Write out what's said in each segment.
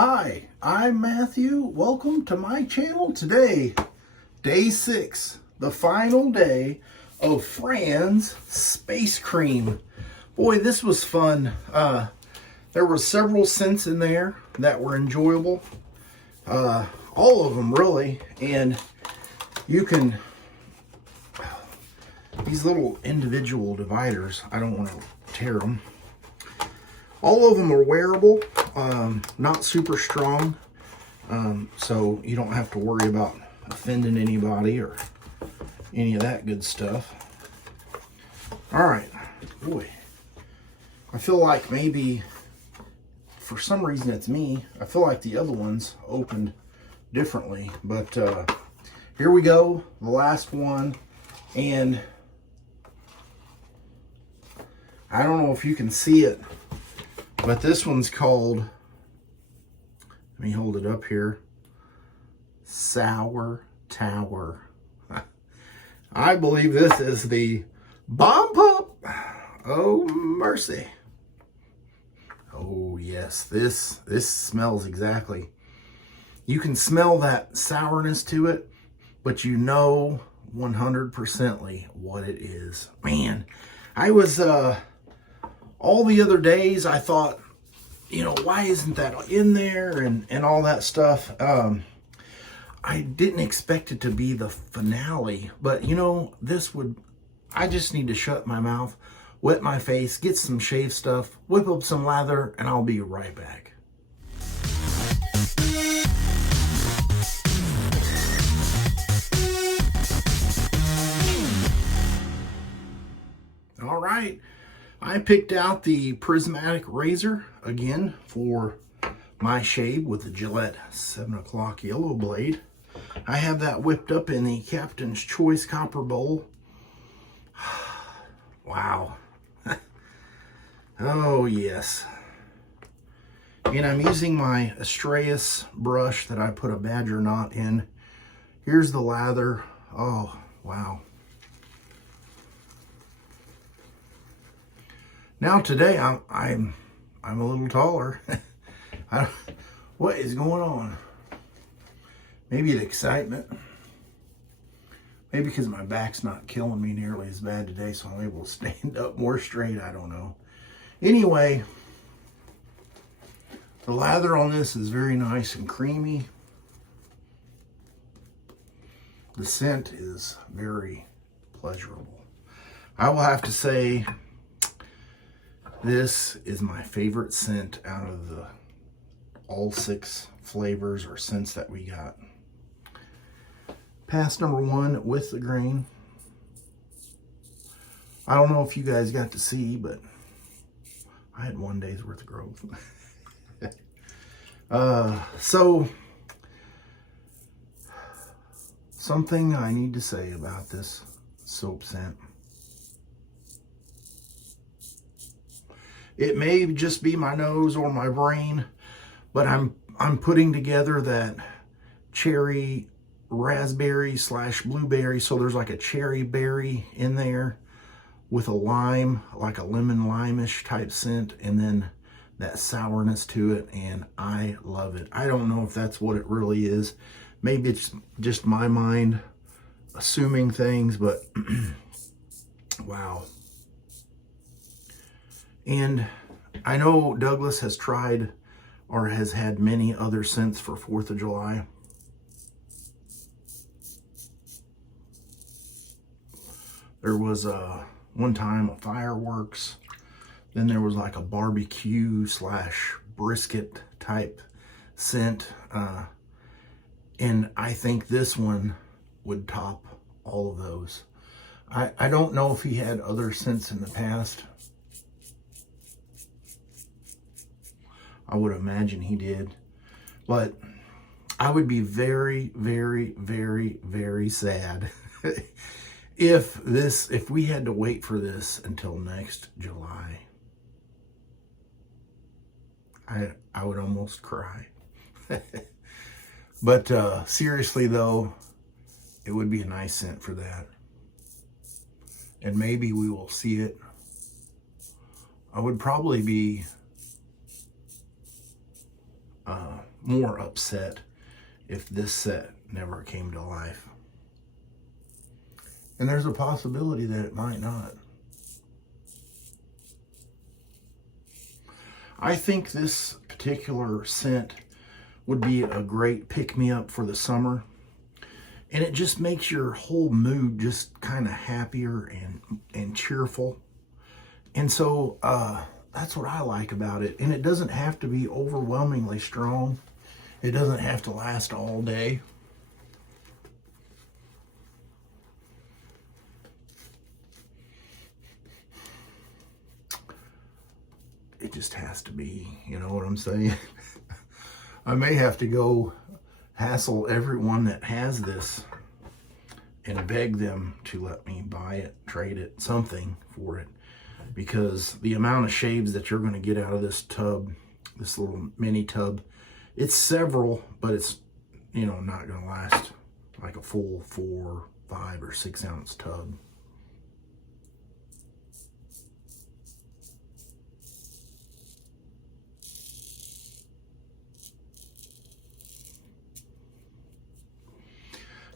Hi, I'm Matthew. Welcome to my channel today. Day 6, the final day of Frans Space Cream. Boy, this was fun. There were several scents in there that were enjoyable. All of them really. And you can, these little individual dividers, I don't want to tear them. All of them are wearable, not super strong, so you don't have to worry about offending anybody or any of that good stuff. All right, boy, I feel like maybe, for some reason it's me, I feel like the other ones opened differently, but here we go, the last one, and I don't know if you can see it, but this one's called, let me hold it up here, Sour Tower. I believe this is the Bomb Pump. Oh, mercy. Oh, yes, this smells exactly. You can smell that sourness to it, but you know 100%ly what it is. Man, I was, all the other days I thought, you know, why isn't that in there and all that stuff. I didn't expect it to be the finale, but you know, I just need to shut my mouth, wet my face, get some shave stuff, whip up some lather, and I'll be right back. All right. I picked out the Prismatic Razor again for my shave with the Gillette 7 o'clock yellow blade. I have that whipped up in the Captain's Choice copper bowl. Wow. Oh, yes. And I'm using my Astreaus brush that I put a badger knot in. Here's the lather. Oh, wow. Now today I'm a little taller. What is going on? Maybe the excitement. Maybe because my back's not killing me nearly as bad today, so I'm able to stand up more straight. I don't know. Anyway, the lather on this is very nice and creamy. The scent is very pleasurable. I will have to say, this is my favorite scent out of all 6 flavors or scents that we got. Pass number 1 with the grain. I don't know if you guys got to see, but I had 1 day's worth of growth. So, something I need to say about this soap scent. It may just be my nose or my brain, but I'm putting together that cherry raspberry / blueberry, so there's like a cherry berry in there with a lime, like a lemon lime-ish type scent, and then that sourness to it, and I love it. I don't know if that's what it really is. Maybe it's just my mind assuming things, but wow. And I know Douglas has tried or has had many other scents for 4th of July. There was one time a fireworks, then there was like a barbecue / brisket type scent. And I think this one would top all of those. I don't know if he had other scents in the past. I would imagine he did, but I would be very, very, very, very sad if we had to wait for this until next July. I would almost cry. But seriously though, it would be a nice scent for that. And maybe we will see it. I would probably be more upset if this set never came to life. And there's a possibility that it might not. I think this particular scent would be a great pick-me-up for the summer. And it just makes your whole mood just kind of happier and cheerful. And so that's what I like about it. And it doesn't have to be overwhelmingly strong. It doesn't have to last all day. It just has to be, you know what I'm saying? I may have to go hassle everyone that has this and beg them to let me buy it, trade it, something for it. Because the amount of shaves that you're going to get out of this tub, this little mini tub, it's several, but it's, you know, not going to last like a full 4, 5, or 6 ounce tub.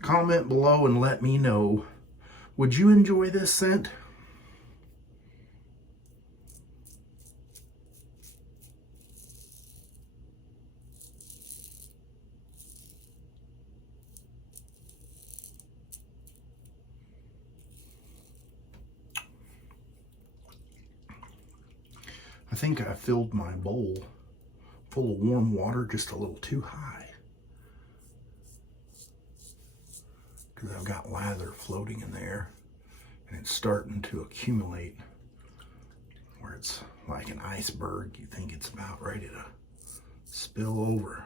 Comment below and let me know, would you enjoy this scent? I think I filled my bowl full of warm water just a little too high, because I've got lather floating in there and it's starting to accumulate where it's like an iceberg. You think it's about ready to spill over.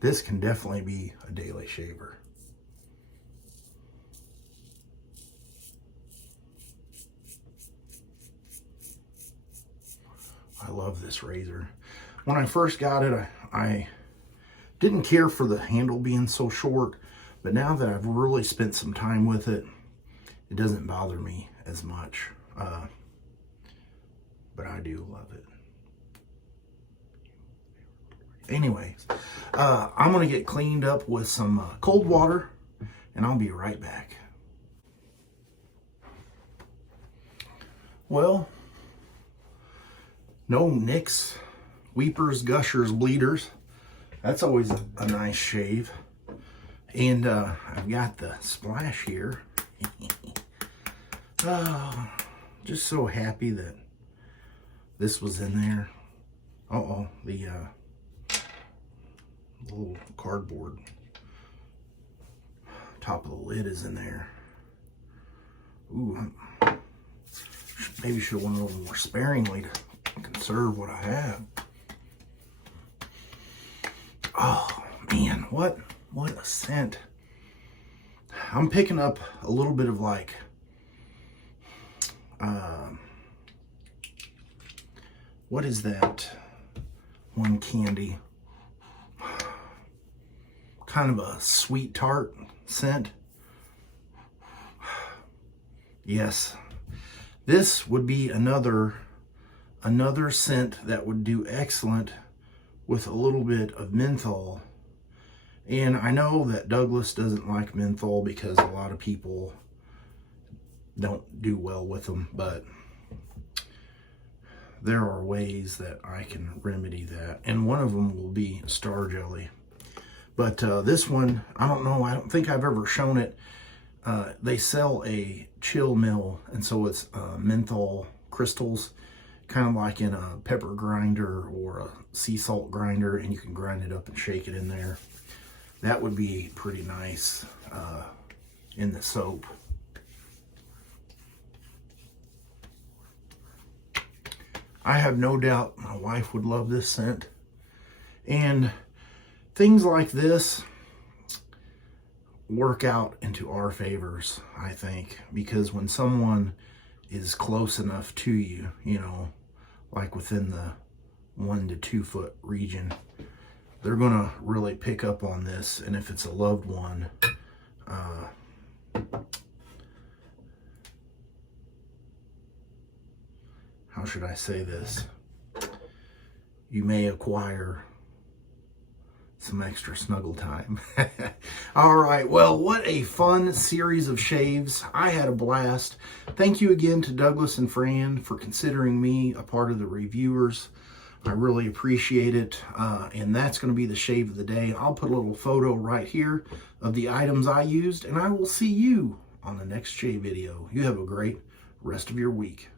This can definitely be a daily shaver. I love this razor. When I first got it, I didn't care for the handle being so short, but now that I've really spent some time with it, it doesn't bother me as much. But I do love it. Anyway, I'm gonna get cleaned up with some cold water, and I'll be right back. Well, no nicks, weepers, gushers, bleeders. That's always a nice shave. And I've got the splash here. Oh, just so happy that this was in there. Uh-oh, the little cardboard top of the lid is in there. Ooh, maybe should have went a little more sparingly to conserve what I have. Oh man, what a scent. I'm picking up a little bit of like what is that one candy? Kind of a sweet tart scent. Yes, this would be another scent that would do excellent with a little bit of menthol. And I know that Douglas doesn't like menthol because a lot of people don't do well with them, but there are ways that I can remedy that, and one of them will be star jelly. But this one, I don't know, I don't think I've ever shown it. They sell a chill mill, and so it's menthol crystals, kind of like in a pepper grinder or a sea salt grinder, and you can grind it up and shake it in there. That would be pretty nice in the soap. I have no doubt my wife would love this scent. And things like this work out into our favors, I think, because when someone is close enough to you, you know, like within the 1 to 2 foot region, they're gonna really pick up on this. And if it's a loved one, how should I say this? You may acquire some extra snuggle time. All right, well, what a fun series of shaves. I had a blast. Thank you again to Douglas and Fran for considering me a part of the reviewers. I really appreciate it, and that's going to be the shave of the day. I'll put a little photo right here of the items I used, and I will see you on the next shave video. You have a great rest of your week.